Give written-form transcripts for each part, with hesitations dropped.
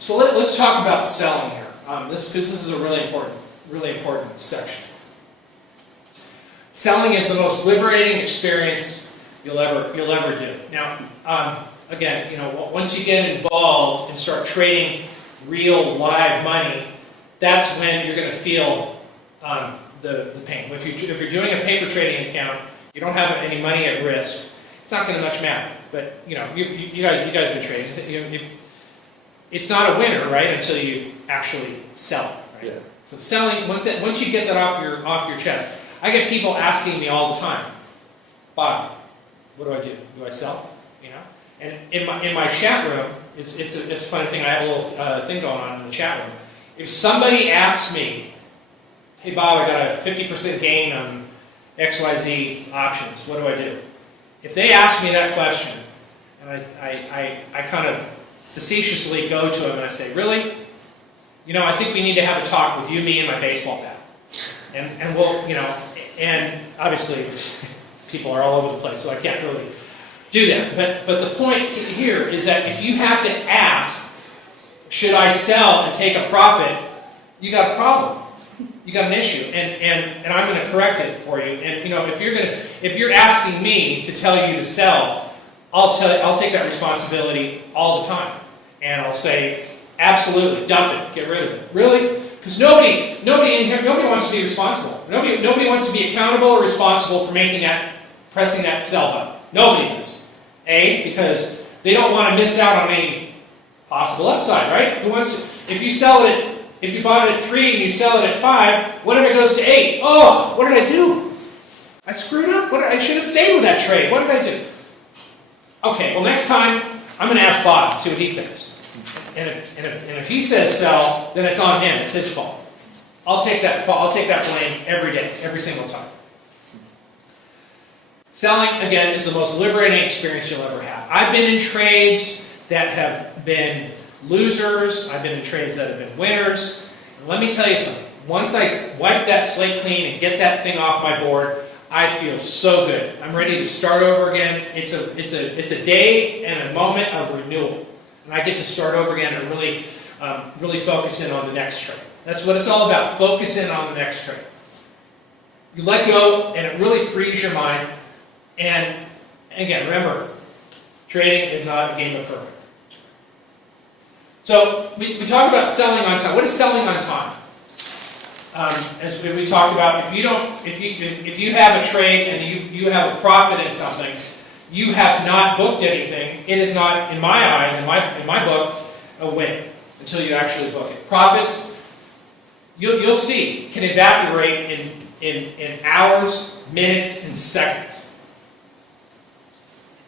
So let's talk about selling here. This is a really important section. Selling is the most liberating experience you'll ever do. Now, again, once you get involved and start trading real live money, that's when you're going to feel the pain. If you're doing a paper trading account, you don't have any money at risk. It's not going to much matter. But you guys have been trading. It's not a winner, right, until you actually sell it. Right? Yeah. So selling, once you get that off your chest, I get people asking me all the time, Bob, what do I do? Do I sell? And in my chat room, it's a funny thing. I have a little thing going on in the chat room. If somebody asks me, hey Bob, I got a 50% gain on XYZ options, what do I do? If they ask me that question, and I kind of facetiously go to them and I say, really? I think we need to have a talk with you, me, and my baseball bat. And we'll, and obviously people are all over the place, so I can't really do that. But the point here is that if you have to ask, should I sell and take a profit, you got a problem. You got an issue, and I'm going to correct it for you. And if you're asking me to tell you to sell, I'll take that responsibility all the time, and I'll say, absolutely, dump it, get rid of it. Really? Because nobody in here, nobody wants to be responsible. Nobody wants to be accountable or responsible for pressing that sell button. Nobody does. Because they don't want to miss out on any possible upside, right? If you bought it at 3 and you sell it at 5, what if it goes to 8? Oh, what did I do? I screwed up. I should have stayed with that trade. What did I do? Okay, well next time I'm going to ask Bob and see what he thinks. And if he says sell, then it's on him. It's his fault. I'll take that blame every day, every single time. Selling, again, is the most liberating experience you'll ever have. I've been in trades that have been losers. I've been in trades that have been winners. And let me tell you something. Once I wipe that slate clean and get that thing off my board, I feel so good. I'm ready to start over again. It's a day and a moment of renewal. And I get to start over again and really focus in on the next trade. That's what it's all about. Focus in on the next trade. You let go, and it really frees your mind. And again, remember, trading is not a game of perfect. So we talk about selling on time. What is selling on time? As we talked about, if you have a trade and you have a profit in something, you have not booked anything. It is not, in my eyes, in my book, a win until you actually book it. Profits, you'll see, can evaporate in hours, minutes, and seconds.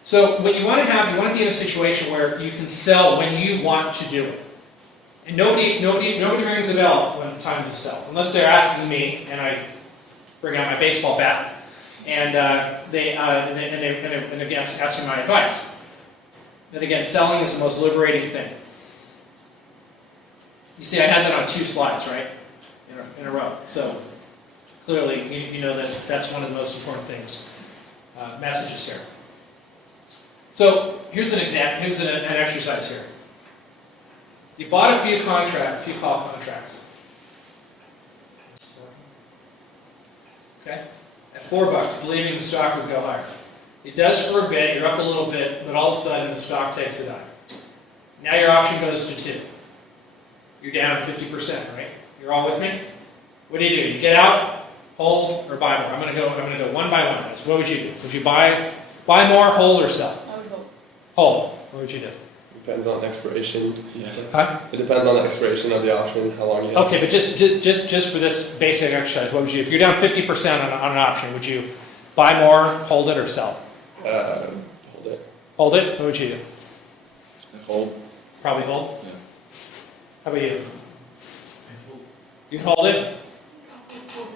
So what you want to be in a situation where you can sell when you want to do it. And nobody rings a bell when it's time to sell, unless they're asking me, and I bring out my baseball bat, and they're asking my advice. Then again, selling is the most liberating thing. You see, I had that on 2 slides, right, in a row. So clearly, you know that's one of the most important things. Messages here. So here's an example. Here's an exercise here. You bought a few call contracts. Okay? At $4, believing the stock would go higher. It does for a bit, you're up a little bit, but all of a sudden the stock takes a dive. Now your option goes to 2. You're down 50%, right? You're all with me? What do? You get out, hold, or buy more. I'm gonna go one by one. So what would you do? Would you buy more, hold, or sell? I would hold. Hold. What would you do? Depends on expiration. Huh? It depends on the expiration of the option, how long you have. Okay, but just for this basic exercise, what would you? If you're down 50% on an option, would you buy more, hold it, or sell? Hold it. Hold it. What would you do? Hold. Probably hold. Yeah. How about you? You hold it.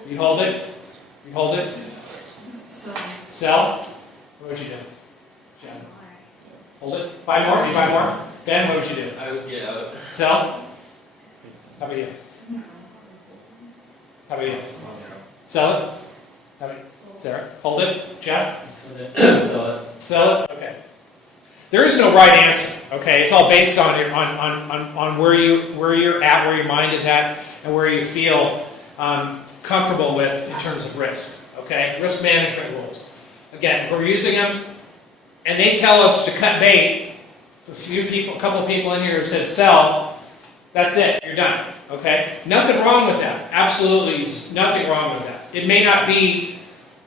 You hold it. You hold it. Sell. What would you do? Jen? Hold it. Buy more. You buy more. Ben, what would you do? I would get out. Sell. How about you? How about you? Sell it. How about Sarah? Hold it. Jeff? Sell it. Sell it. Okay. There is no right answer. Okay, it's all based on where you're at, where your mind is at, and where you feel comfortable with in terms of risk. Okay, risk management rules. Again, we're using them, and they tell us to cut bait. A couple of people in here who said sell. That's it. You're done. Okay, nothing wrong with that. Absolutely, nothing wrong with that. It may not be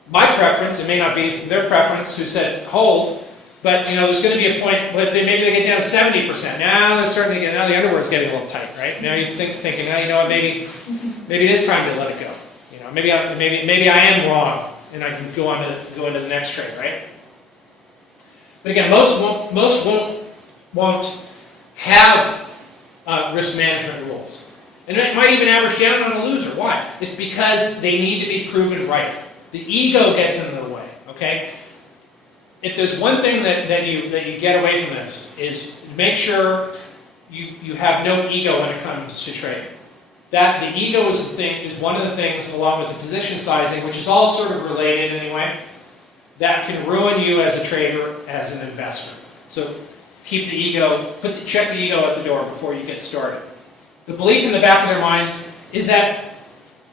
my preference. It may not be their preference who said hold. But there's going to be a point where maybe they get down to 70%. Now they're starting to get. Now the underwear's getting a little tight, right? Now you're thinking, well, you know what? Maybe it is time to let it go. Maybe I am wrong, and I can go into the next trade, right? But again, most won't have risk management rules, and it might even average down on a loser. Why? It's because they need to be proven right. The ego gets in the way. Okay. If there's one thing that you get away from this is make sure you have no ego when it comes to trading. That the ego is one of the things, along with the position sizing, which is all sort of related anyway, that can ruin you as a trader, as an investor. So keep the ego, check the ego at the door before you get started. The belief in the back of their minds is that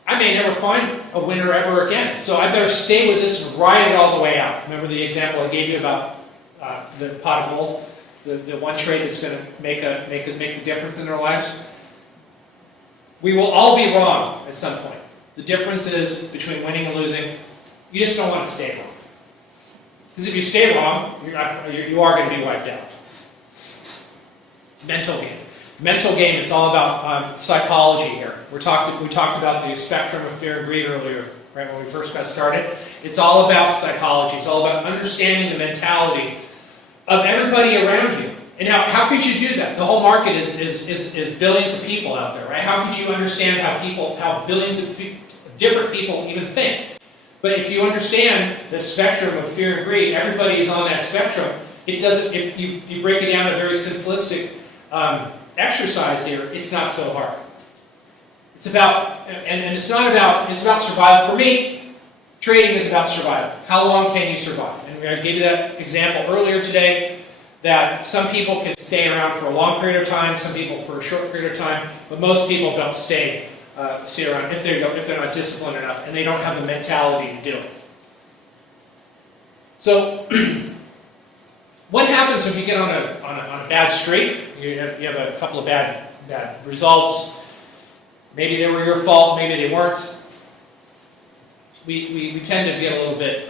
I may never find a winner ever again, so I better stay with this and ride it all the way out. Remember the example I gave you about the pot of gold, the one trade that's going to make the difference in their lives? We will all be wrong at some point. The difference is between winning and losing. You just don't want to stay wrong, because if you stay wrong, you are going to be wiped out. Mental game. Mental game, it's all about psychology here. We talked about the spectrum of fear and greed earlier, right, when we first got started. It's all about psychology. It's all about understanding the mentality of everybody around you. And how could you do that? The whole market is billions of people out there, right? How could you understand how billions of different people even think? But if you understand the spectrum of fear and greed, everybody is on that spectrum. You break it down to a very simplistic exercise here. It's not so hard. It's about, and it's about survival. For me, trading is about survival. How long can you survive? And I gave you that example earlier today, that some people can stay around for a long period of time, some people for a short period of time, but most people don't stay around if they're not disciplined enough and they don't have the mentality to do it. So, what happens if you get on a bad streak? You have a couple of bad results. Maybe they were your fault, maybe they weren't. We tend to get a little bit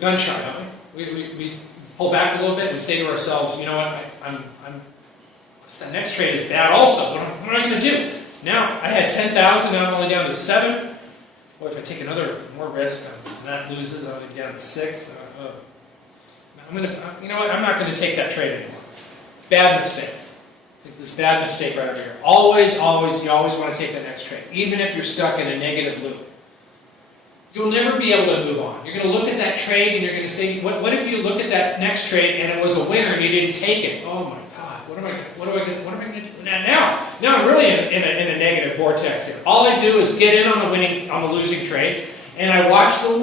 gun shy, don't we? We pull back a little bit and say to ourselves, you know what, the next trade is bad also. What am I going to do? Now, I had 10,000, now I'm only down to 7. Boy, if I take another more risk, and that loses, I'm only down to 6. You know what, I'm not going to take that trade anymore. Bad mistake. I think this bad mistake right over here. You always want to take the next trade, even if you're stuck in a negative loop. You'll never be able to move on. You're going to look at that trade and you're going to say, what if you look at that next trade and it was a winner and you didn't take it? Oh my God, what am I going to do now? Now I'm really in a negative vortex here. All I do is get in on the losing trades, and I watch the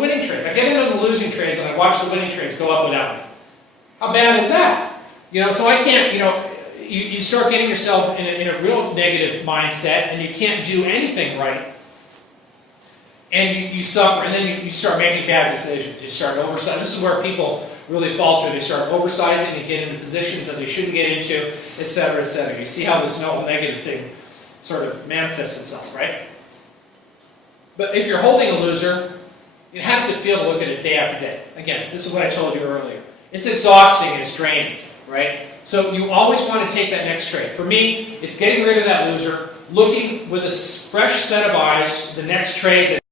winning trade. I get in on the losing trades and I watch the winning trades go up without me. How bad is that? So I can't. You start getting yourself in a real negative mindset, and you can't do anything right. And you suffer, and then you start making bad decisions. You start oversizing. This is where people really falter. They start oversizing and get into positions that they shouldn't get into, etc., etc. You see how this whole negative thing sort of manifests itself, right? But if you're holding a loser, how does it feel to look at it day after day? Again, this is what I told you earlier. It's exhausting and it's draining, right? So you always want to take that next trade. For me, it's getting rid of that loser, looking with a fresh set of eyes, the next trade that